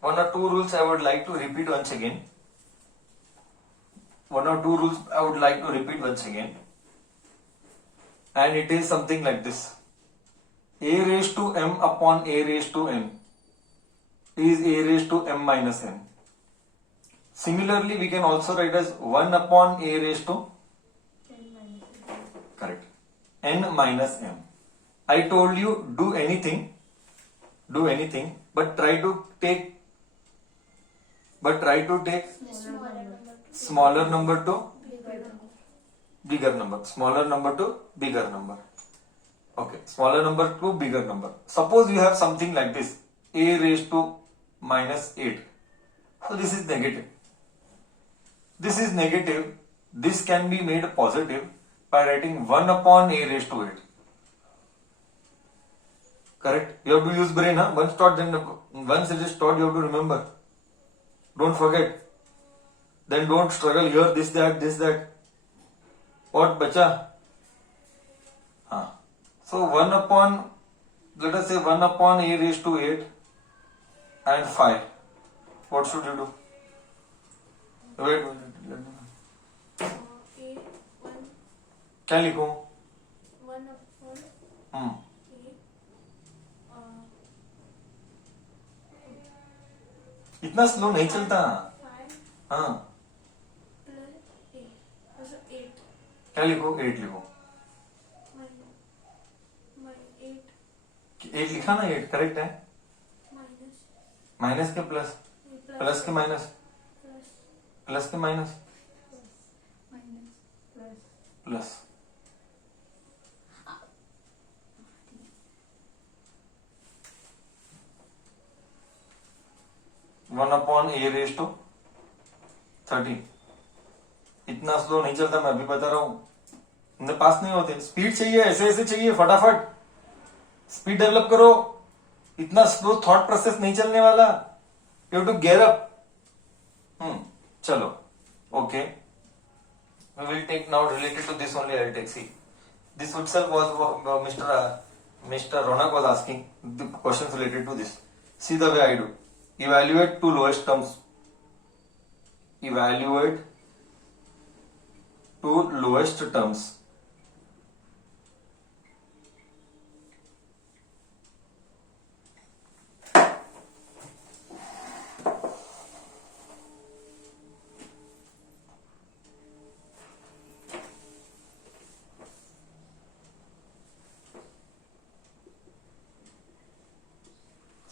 one or two rules I would like to repeat once again. One or two rules I would like to repeat once again. And it is something like this. A raised to m upon a raised to n is a raised to m minus n. Similarly, we can also write as 1 upon a raised to correct n minus m. I told you do anything, but try to take smaller number to bigger number. Smaller number to bigger number. Okay, smaller number to bigger number. Suppose you have something like this, a raised to minus 8. So this is negative. This is negative. This can be made positive by writing 1 upon a raised to 8. Correct? You have to use brain, huh? Once it is taught, you have to remember. Don't forget. Then don't struggle here, this, that. What, bacha? So 1 upon, let us say 1 upon a raised to 8 and 5. What should you do? Wait. क्या लिखूं? 1 upon इतना slow नहीं चलता. हाँ, क्या लिखो? 8 लिखो. 8 लिखा ना? 8 करेक्ट है. माइनस के प्लस, प्लस के माइनस, प्लस के minus, plus. One upon a raise to 13. इतना स्लो नहीं चलता, मैं अभी बता रहा हूं. पास नहीं होते. स्पीड चाहिए, ऐसे ऐसे चाहिए, फटाफट स्पीड डेवलप करो. इतना स्लो थॉट प्रोसेस नहीं चलने वाला. You to gear up. चलो, okay. We will take now related to this only. I will take. See, this itself was Mr. Ronak was asking the questions related to this. See the way I do. Evaluate two lowest terms. Evaluate two lowest terms.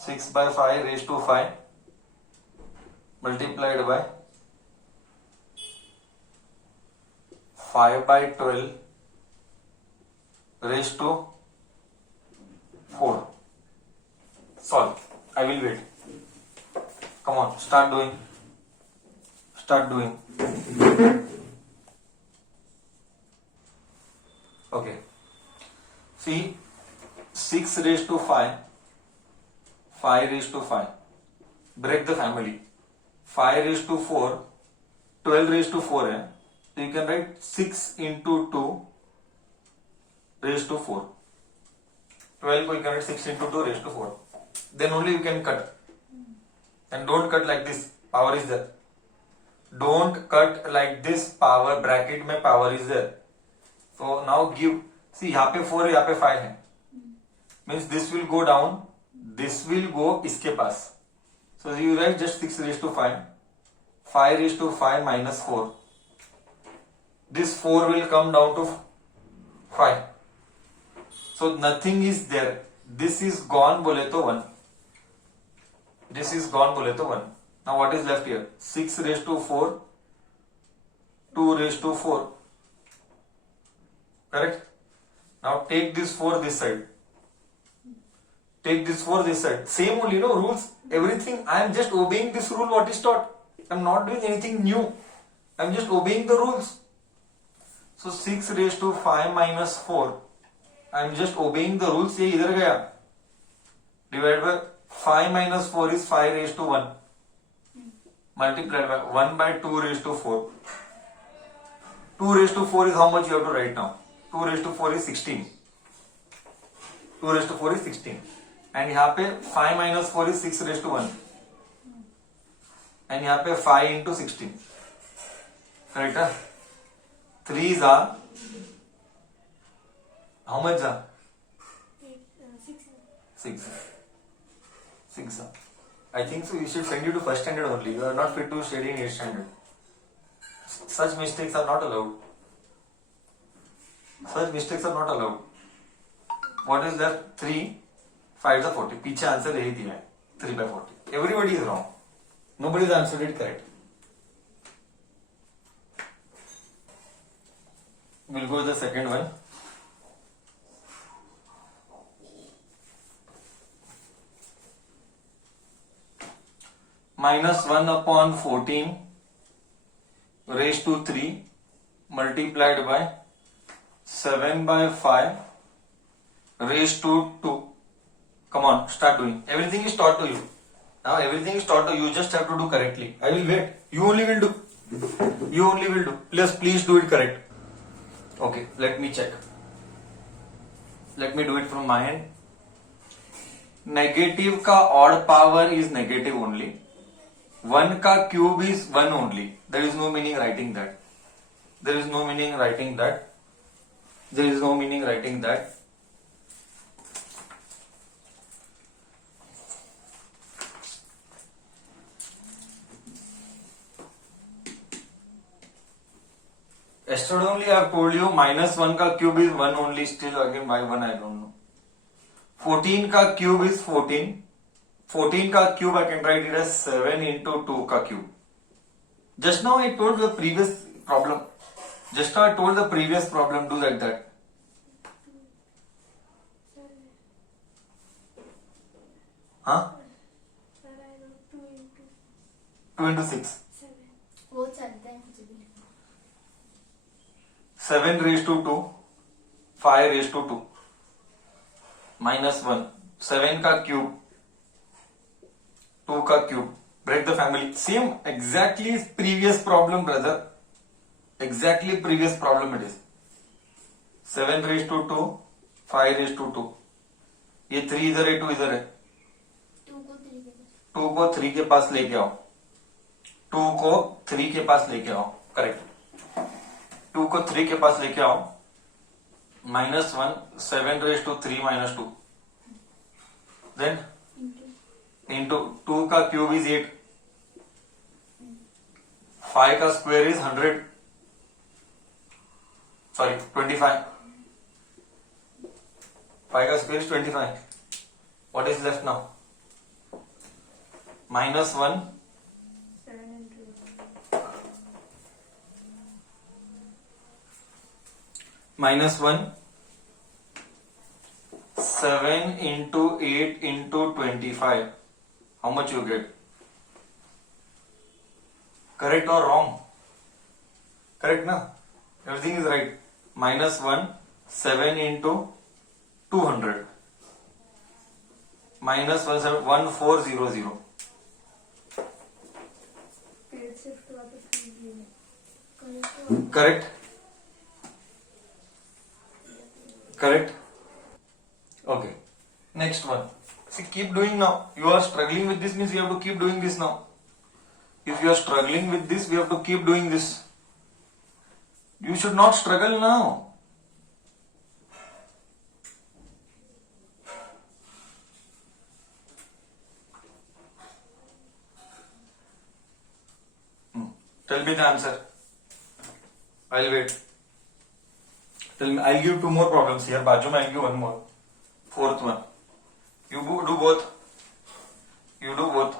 Six by 5 raised to 5 multiplied by 5 by 12 raised to 4. Solve. I will wait. Come on, start doing. Okay. See, 6 raised to 5. 5 raised to 5. Break the family. 5 raised to 4. 12 raised to 4 है. So you can write 6 into 2 raised to 4. 12 को you can write 6 into 2 raised to 4. Then only you can cut. And don't cut like this. Power is there. Don't cut like this. Power bracket में power is there. So now give. See यहाँ पे 4 है, यहाँ पे 5 है. Means this will go down. This will go इसके पास. So you write just 6 raised to 5. 5 raised to 5 minus 4. This 4 will come down to 5. So nothing is there. This is gone बोले तो 1. This is gone बोले तो 1. Now what is left here? 6 raised to 4. 2 raised to 4. Correct? Now take this 4 this side. Take this 4 this side. Same only, no rules. Everything. I am just obeying this rule what is taught. I am not doing anything new. I am just obeying the rules. So 6 raised to 5 minus 4. I am just obeying the rules. ये इधर गया. Divided by 5 minus 4 is 5 raised to 1. Multiplied by 1 by 2 raised to 4. 2 raised to 4 is how much you have to write now? 2 raised to 4 is 16. 2 raised to 4 is 16. And यहाँ पे 5 minus 4 is 6 raised to 1. And यहाँ पे 5 into 16, correct है? 3 जा how much जा? 6. I think so. You should send you to first standard only. You are not fit to study in 8th standard. Such mistakes are not allowed. Such mistakes are not allowed. What is that? 3, 5 is 40. पीछे answer यही दिया है 3/40. Everybody is wrong. Nobody has answered it correct. We'll go with the second one. -1/14 raised to 3 multiplied by 7/5 raised to 2. Come on, start doing. Everything is taught to you. Now everything is taught to you. You just have to do correctly. I will wait. You only will do. You only will do. Please do it correct. Okay, let me check. Let me do it from my end. Negative का odd power is negative only. 1 का cube is 1 only. There is no meaning writing that. There is no meaning writing that. There is no meaning writing that. Yesterday only I have told you -1 का cube is 1 only. Still again why 1 I don't know. 14 का cube is 14. 14 का cube I can write it as 7 into 2 का cube. Just now I told the previous problem. Just now I told the previous problem. Do like that. Huh? 2 into 6. वो चलता है मुझे भी. 7 raised to 2. 5 raised to 2. -1. 7 का cube. 2 का cube. Break the family. Same exactly previous problem, brother. Exactly previous problem it is. 7 raised to 2. 5 raised to 2. ये 3 इधर है, 2 इधर है. 2 को 3 के पास लेके आओ. 2 को 3 के पास लेके आओ. करेक्ट. 2 को 3 के पास लेके आओ. -1. 7 raised to 3 minus 2. Then into 2 का क्यूब is 8. 5 का स्क्वायर is 100. Sorry, 25. 5 का square is 25. What is left now? -1. 7 -1. 7 into 8 into 25. How much you get? Correct or wrong? Correct na? Everything is right. -1. 7 into 200. -1,1400. Correct? Correct? Okay. Next one. See, keep doing now. You are struggling with this means you have to keep doing this now. If you are struggling with this, we have to keep doing this. You should not struggle now. Tell me the answer. I'll wait. Tell me. I'll give 2 more problems here. Baju mein I'll give 1 more. 4th one. You do both. You do both.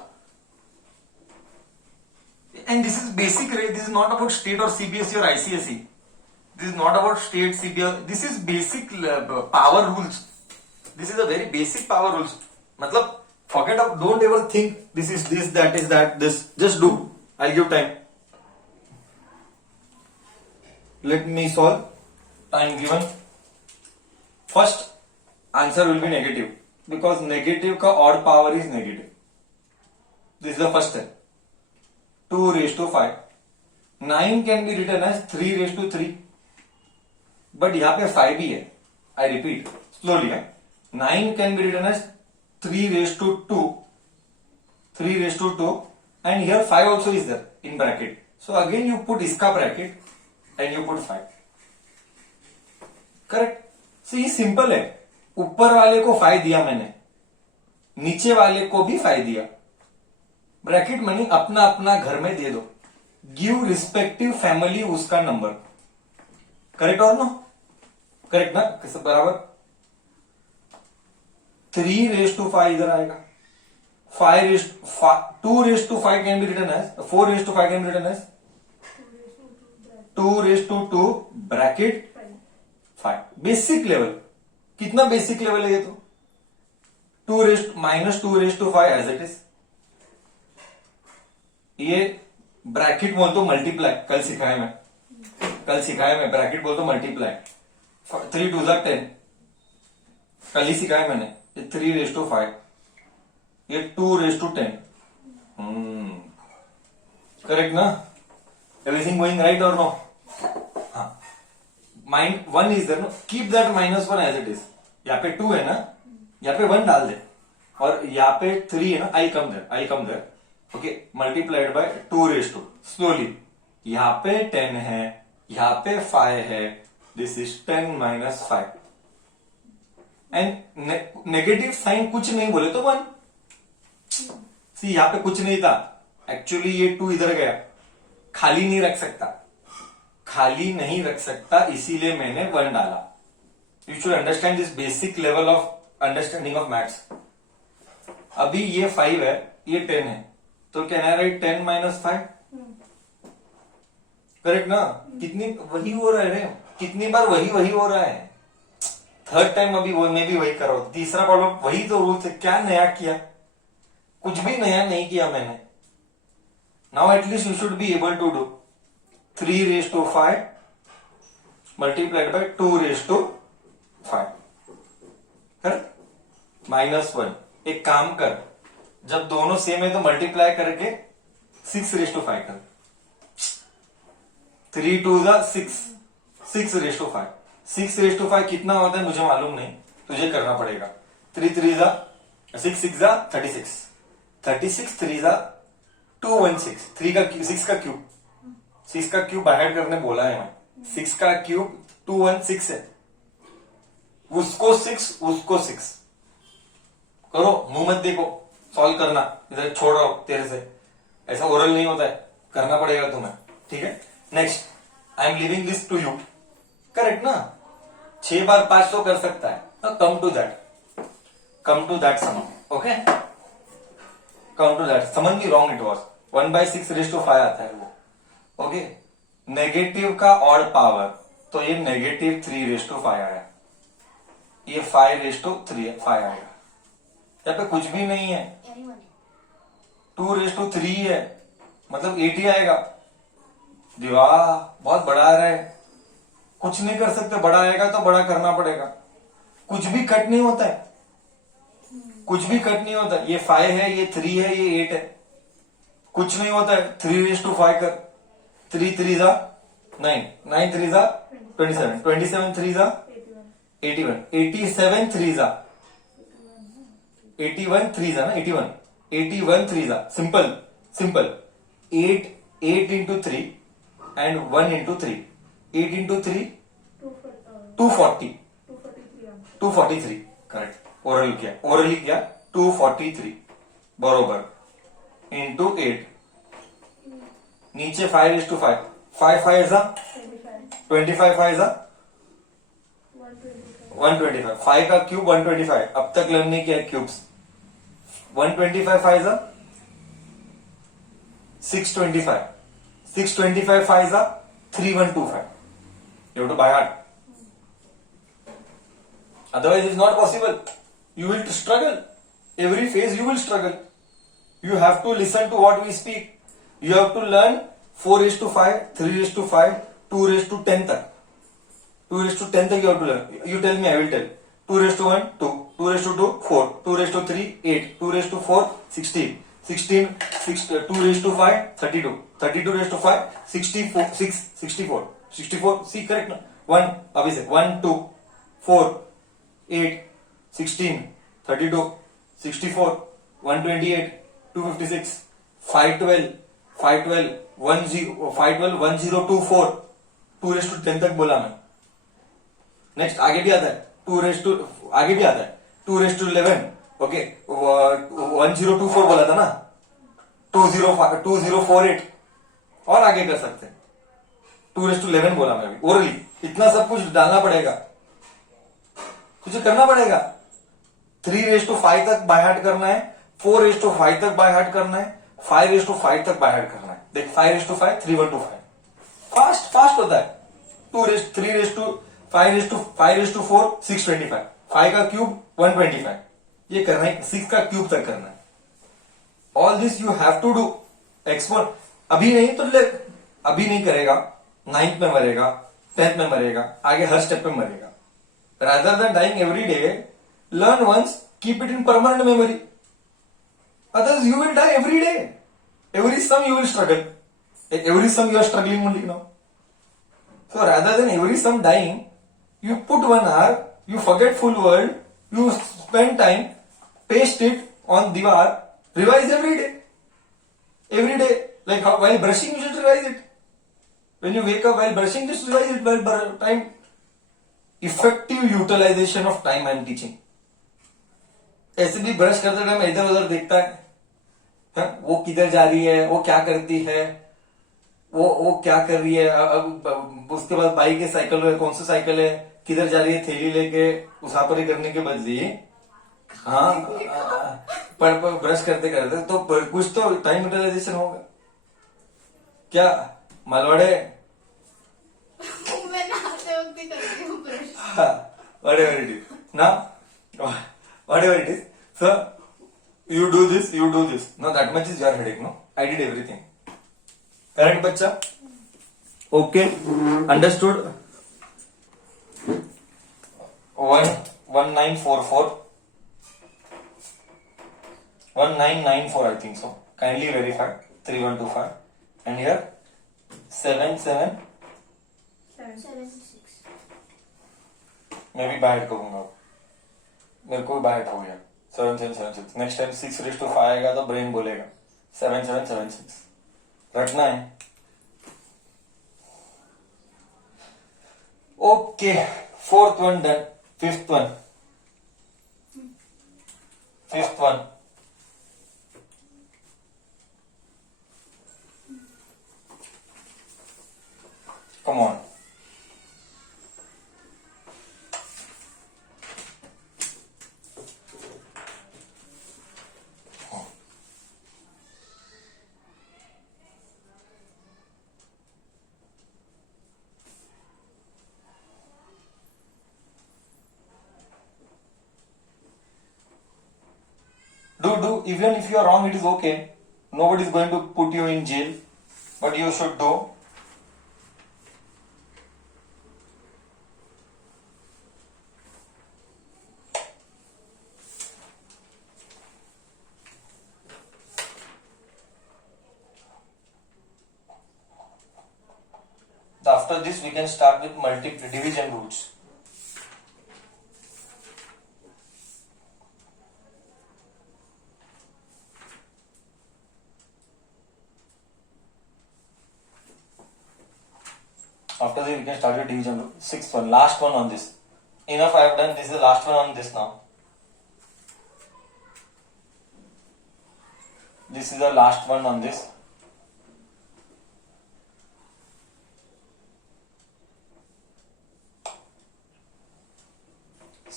And this is basic, right? This is not about state or CBSE or ICSE. This is not about state, CBSE. This is basic power rules. This is a very basic power rules. Matlab, forget of, don't ever think this is this, that is that, this. Just do. I'll give time. Let me solve. Time given. First answer will be negative because negative का odd power is negative. This is the first step. 2 raised to 5. 9 can be written as 3 raised to 3. But यहाँ पे 5 भी है. I repeat slowly. 9 can be written as 3 raised to 2. 3 raised to 2. and here 5 also is there in bracket. So again you put iska bracket and you put 5. Correct. सो ये simple है. ऊपर वाले को 5 दिया मैंने, नीचे वाले को भी 5 दिया. ब्रैकेट मनी अपना अपना घर में दे दो. गिव रिस्पेक्टिव फैमिली उसका नंबर. करेक्ट और नो? करेक्ट ना? कैसे बराबर. 3:5 इधर आएगा. 2:5 can be written as 4:5 can be written as 2:2 bracket 5. Basic level. कितना बेसिक लेवल है ये तो. 2:5 एज इट इज. ये ब्रैकेट बोल तो मल्टीप्लाई. कल सिखाया मैं ब्रैकेट बोल तो मल्टीप्लाई. 3 2 10. कल ही सिखाया मैंने. ये 3:5. ये 2:10. करेक्ट ना? एवरीथिंग गोइंग राइट और नो? हाँ. Mind 1 is there no. Keep that -1 as it is. यहाँ पे 2 है ना, यहाँ पे 1 डाल दे. और यहाँ पे 3 है ना. I come there. Okay. Multiplied by 2:. Slowly. यहाँ पे 10 है, यहाँ पे 5 है. This is 10 - 5. And negative sign कुछ नहीं बोले तो 1. सी यहाँ पे कुछ नहीं था. एक्चुअली ये 2 इधर गया. खाली नहीं रख सकता, इसीलिए मैंने 1 डाला. You should understand this basic level of understanding of maths. अभी ये 5 है, ये 10 है, तो कैन आई राइट 10 - 5? करेक्ट ना? कितनी वही हो रहा है रे. कितनी बार वही हो रहा है. थर्ड टाइम अभी मैं भी वही कर रहा हूं. तीसरा प्रॉब्लम वही तो रूल से. क्या नया किया? कुछ भी नया नहीं किया मैंने. Now at least you should be able to do 3:5 multiplied by 2:5. -1. एक काम कर, जब दोनों सेम है तो मल्टीप्लाई करके 6:5 कर. 3 2 6. 6:5. 6:5 कितना होता है मुझे मालूम नहीं, तुझे करना पड़ेगा. 3 3 6 6 36. 36 3 216. 6 का क्यूब. 6 का क्यूब बाहर करने बोला है मैं. 6 का क्यूब 216 है. उसको 6 करो. मुंह मत देखो. सॉल्व करना. इधर छोड़ रहा हूं तेरे से. ऐसा ओरल नहीं होता है. करना पड़ेगा तुम्हें. ठीक है. Next. I am leaving this to you. Correct ना? 6 बार 5 तो कर सकता है. Come to that sum. Okay. Come to that. समझ नहीं. Wrong it was. 1/6:5 आता है वो. ओके. नेगेटिव का ऑड पावर, तो ये -3:5 आया. ये 5:5 आएगा. यहाँ पे कुछ भी नहीं है. 2:3 है, मतलब 8 ही आएगा. वाह, बहुत बड़ा आ रहा है. कुछ नहीं कर सकते. बड़ा आएगा तो बड़ा करना पड़ेगा. कुछ भी कट नहीं होता है. ये 5 है, ये 3 है, ये 8 है. कुछ नहीं होता है. 3:5 कर. 3 3 9. 9 3 27. 27 3 81. 87 3 81 3 ना. 81 3 simple. 8 into 3 and 1 into 3. 8 into 3 240. 243. Correct. Orally किया 243 बरोबर इंटू 8. नीचे 5:5. 5 5 25 5 125. 5 का क्यूब 125. अब तक लर्न नहीं किया cubes. 125 5 625. 625 5 3125. You have to buy heart. Otherwise it's not possible. You will struggle. Every phase you will struggle. You have to listen to what we speak. You have to learn 4:5, 3:5, 2:10 तक. 2:10 तक you have to learn. You tell me, I will tell. 2:1 2, 2:2 4, 2:3 8, 2:4 16, 16 2:5 32, 32:5 64 6 64, 64. See, correct ना? 1 अभी से 1 2 4 8 16 32 64 128 256 512 1024 2 तक बोला मैं. Next आगे भी आता है 2 11. ओके 1024 बोला था ना. 2048 और आगे कर सकते हैं. 2 11 बोला मैं अभी ओरली. इतना सब कुछ डालना पड़ेगा, तुझे करना पड़ेगा. 3 5 तक बाय हार्ट करना है, 4 5 तक बाय हार्ट करना है, 5 तक बाय हार्ट करना है. देख 5 3 1 2 5 फास्ट होता है. 5 4 625. 5 का क्यूब 125. ये करना है. 6 का क्यूब तक करना है. All this you have to do. Export अभी नहीं तो अभी नहीं करेगा, 9th में मरेगा, 10th में मरेगा, आगे हर स्टेप में मरेगा. Rather than dying every day, learn once, keep it in permanent memory. Others you will die every day. Every sum you will struggle. Every sum you are struggling only now. So rather than every sum dying, you put 1 hour, you forget full world, you spend time, paste it on divar, revise every day. Every day. Like how, while brushing you should revise it. When you wake up while brushing, just revise it while time. Effective utilization of time I am teaching. ऐसे भी brush करते time इधर उधर देखता है, वो किधर जा रही है, वो क्या करती है, वो क्या कर रही है. अब उसके बाद बाइक है, साइकिल है, कौन सा साइकिल है, किधर जा रही है, थैली लेके उसापरी करने के बदले हाँ पर ब्रश करते करते तो कुछ तो टाइम यूटिलाइजेशन होगा क्या. मलवड़े मैं नहाते वक्त ही करती हूँ brush. whatever it is. Now, whatever it is. So, you do this. Now that much is your headache, no? I did everything. Correct, बच्चा? Okay. Understood? 1944. 1994, I think so. Kindly verify. 3125. And here 77. 76. मैं भी बाहर करूंगा. मेरे को भी बाहर हो गया. 7776. नेक्स्ट टाइम 6 आएगा तो ब्रेन बोलेगा 7776. रटना है. Okay. 4th one done. 5th one. Come on. Do. Even if you are wrong, it is okay. Nobody is going to put you in jail. But you should do. After this, we can start with multiple division rules. After this, we can start with division rule. 6th one, last one on this. Enough I have done. This is the last one on this now. This is the last one on this.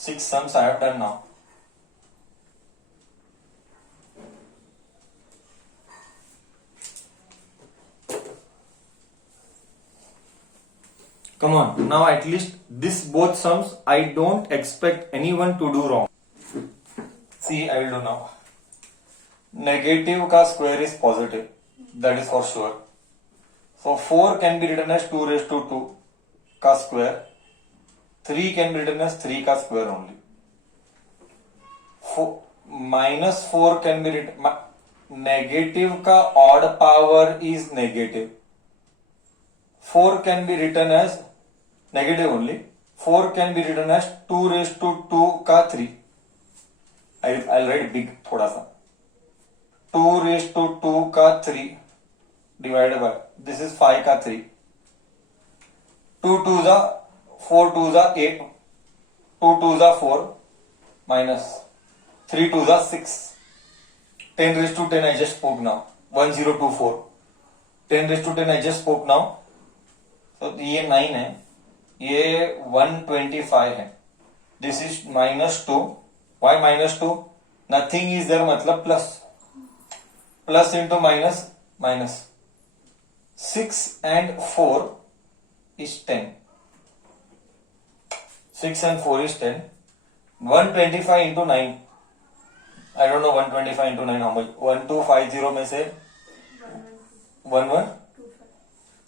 Six sums I have done now. Come on, now at least this both sums I don't expect anyone to do wrong. See, I will do now. Negative का square is positive, that is for sure. So 4 can be written as 2 raised to 2 का square. 3 can be written as 3 का square only. -4 can be written. Negative का odd power is negative. 4 can be written as negative only. 4 can be written as 2 raised to 2 का 3. I'll write big थोड़ा सा. 2 raise to 2 का 3 divided by this is 5 का 3. 2 2 जा 4 2 जा 8, 2 2 जा 4 minus 3 2 जा 6. 10 raised to 10 I just spoke now. 1024. 10 raised to 10 I just spoke now. तो ये 9 है, ये 125 है. This is -2. Why -2? Nothing is there मतलब plus. Plus into minus minus. 6 and 4 is 10. 6 and 4 is 10. 125 into 9. I don't know 125 into 9 how much. 1250 में से 11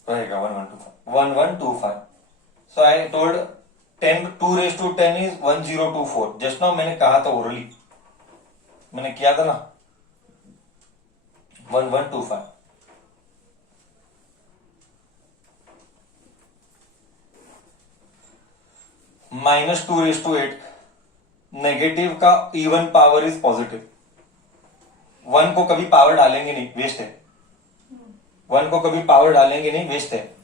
रहेगा 1125. So I told 10 2 raised to 10 is 1024. Just now मैंने कहा था orally. मैंने किया था ना 1125. -2 raised to 8. नेगेटिव का इवन पावर इज पॉजिटिव. 1 को कभी पावर डालेंगे नहीं, वेस्ट है. 1 को कभी पावर डालेंगे नहीं, वेस्ट है.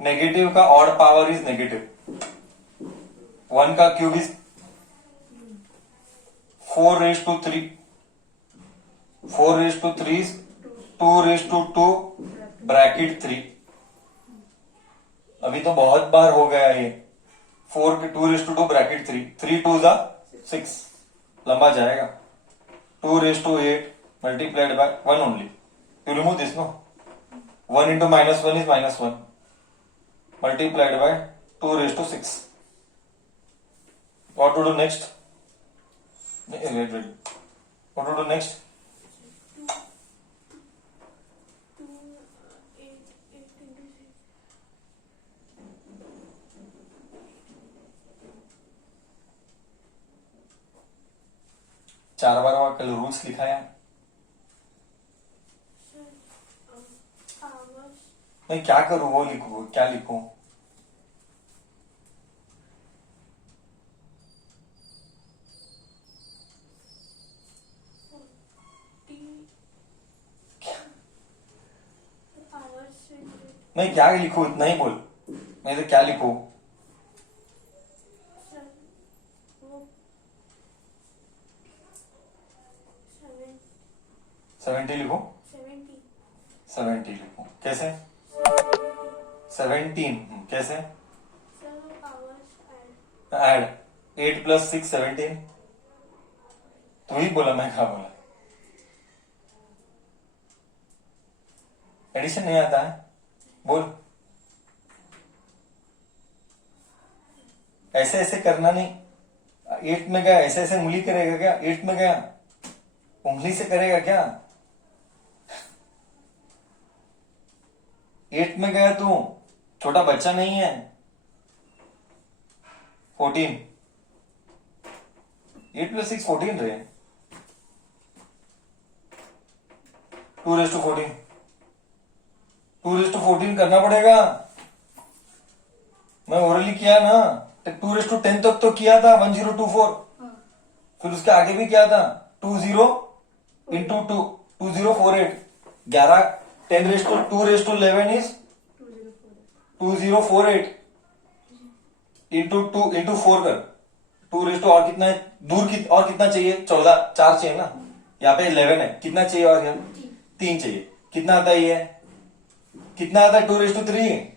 नेगेटिव का ऑड पावर इज नेगेटिव. 1 का cube is 4 raise to 3. 4 raise to 3 is 2 raise to 2 bracket 3. अभी तो बहुत बार हो गया ये. 4 के 2 रेज टू 2 ब्रैकेट 3. 3 2 जा 6, लंबा जाएगा. 2 raise to 8 multiplied by 1 only. You remove this no. 1 into -1 is -1 multiplied by 2 raised to 6. What to do next? Wait. What to do next? 4 बार वहां कल रूल्स लिखा है. मैं क्या करूं, वो लिखूं, क्या लिखूं? मैं क्या लिखूं, इतना ही बोल. मैं तो क्या लिखूं? 70 लिखूं. 70 लिखूं. कैसे? 17 कैसे? ऐड 8 + 6 17. तू ही बोला, मैं क्या बोला? एडिशन नहीं आता है, बोल. ऐसे ऐसे करना नहीं. 8 में गया, ऐसे ऐसे उंगली करेगा क्या? 8 में गया उंगली से करेगा क्या? 8 में गया तू, छोटा बच्चा नहीं है. 14. 8 + 6 14 रहे. 2 रेज टू 14. 2 रेज टू 14 करना पड़ेगा. मैं ओरली किया ना. 2 रेज टू 10 तक तो किया था 1024. फिर उसके आगे भी किया था 20 into 2 2048. 11 10 raise to 2 raise to 11 is 2048 into 2 into 4 कर. 2 रेज टू और कितना है दूर की, और कितना चाहिए? 14. 4 चाहिए ना, यहाँ पे 11 है. कितना चाहिए और यहाँ 3 चाहिए. कितना आता है ये? कितना आता है? 2 रेज टू 3.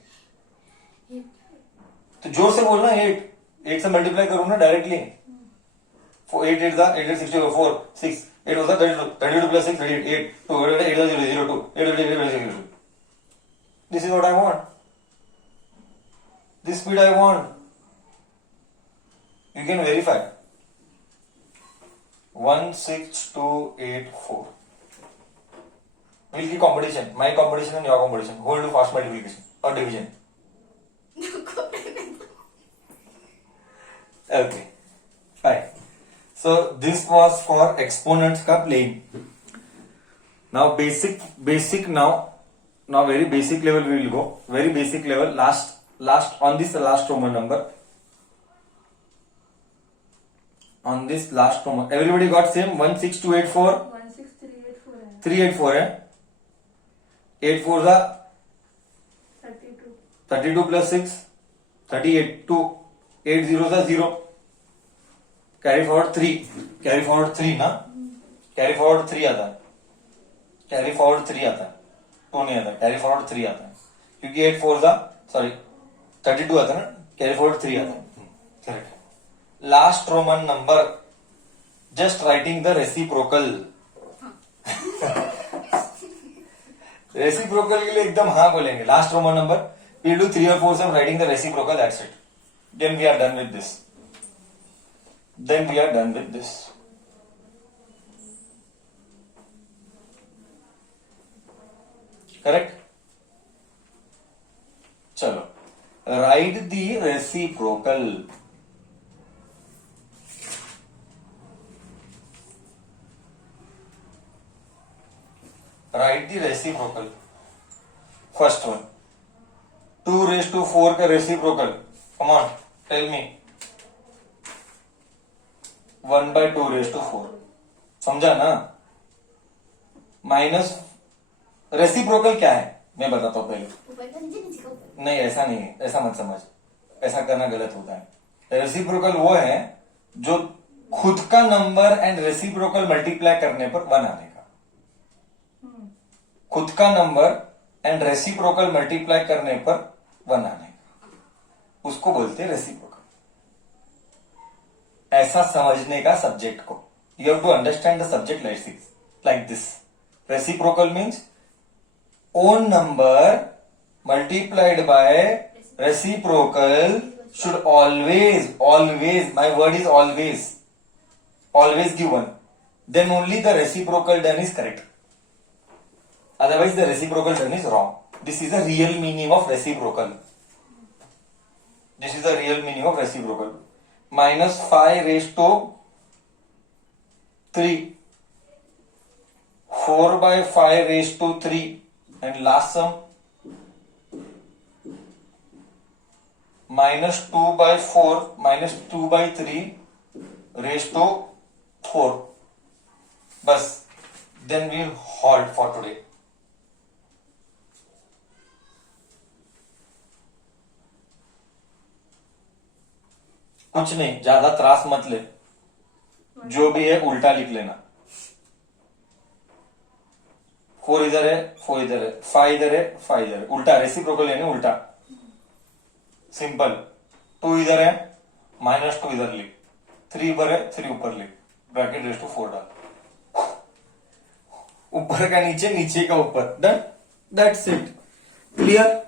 तो जोर से बोलना. 8 से मल्टीप्लाई करूँ ना डायरेक्टली. 8 8 जा 8 60 4 6 8 होता 32 + 6 38 2 8 0 2 8 0. This is what I want. This speed I want. You can verify. 16284. We'll keep competition. My competition and your competition. Who will do fast multiplication or division? Okay. Fine. So this was for exponents का playing. Now basic now very basic level we will go. Very basic level. Last on this last Roman number. On this last Roman. Everybody got same 16284. 3 8 4 है, 8 4 जा 32. 32 plus 6 38 2 8 0 जा 0, carry forward 3 ना, carry forward 3 आता है, carry forward 3 आता है, 2 नहीं आता, कैरी फॉरवर्ड 3 आता है, क्योंकि 8 4 जा सॉरी 32 आता है ना, कैरी फॉरवर्ड 3 आता है. Correct. Last Roman number, just writing the reciprocal. Reciprocal के लिए एकदम हाँ बोलेंगे. Last Roman number, we do 3 और 4 से writing the reciprocal, that's it. Then we are done with this. Then we are done with this. Correct? चलो, write the reciprocal. Write the reciprocal. First one, 2 raised to 4 का reciprocal. Come on, tell me. 1/2 raised to 4. समझा ना? Minus reciprocal क्या है मैं बताता हूं पहले. ऊपर का नीचे, नीचे का ऊपर. नहीं ऐसा नहीं है, ऐसा मत समझ, ऐसा करना गलत होता है. रेसिप्रोकल वो है जो खुद का नंबर एंड रेसिप्रोकल मल्टीप्लाई करने पर 1 आने का. खुद का नंबर एंड रेसिप्रोकल मल्टीप्लाई करने पर 1 आने का, उसको बोलते हैं रेसिप्रोकल. ऐसा समझने का सब्जेक्ट को. You have to understand the subject like this. Reciprocal means own number multiplied by reciprocal should always, my word is always give 1. Then only the reciprocal done is correct. Otherwise the reciprocal done is wrong. This is the real meaning of reciprocal. Minus 5 raised to 3. 4/5 raised to 3. And last sum, minus 2/4 minus 2/3 raised to 4. बस, then we'll halt for today. कुछ नहीं, ज्यादा त्रास मत ले, जो भी है उल्टा लिख लेना. 4 इधर है, 4 इधर है, 5 इधर है, 5 इधर है, उल्टा. रेसिप्रोकल यानी उल्टा, सिंपल. 2 इधर है, -2 इधर लिख, 3 ऊपर है, 3 ऊपर लिख, ब्रैकेट रेज़ टू 4 डाल. ऊपर का नीचे, नीचे का ऊपर. Done, that's it. क्लियर.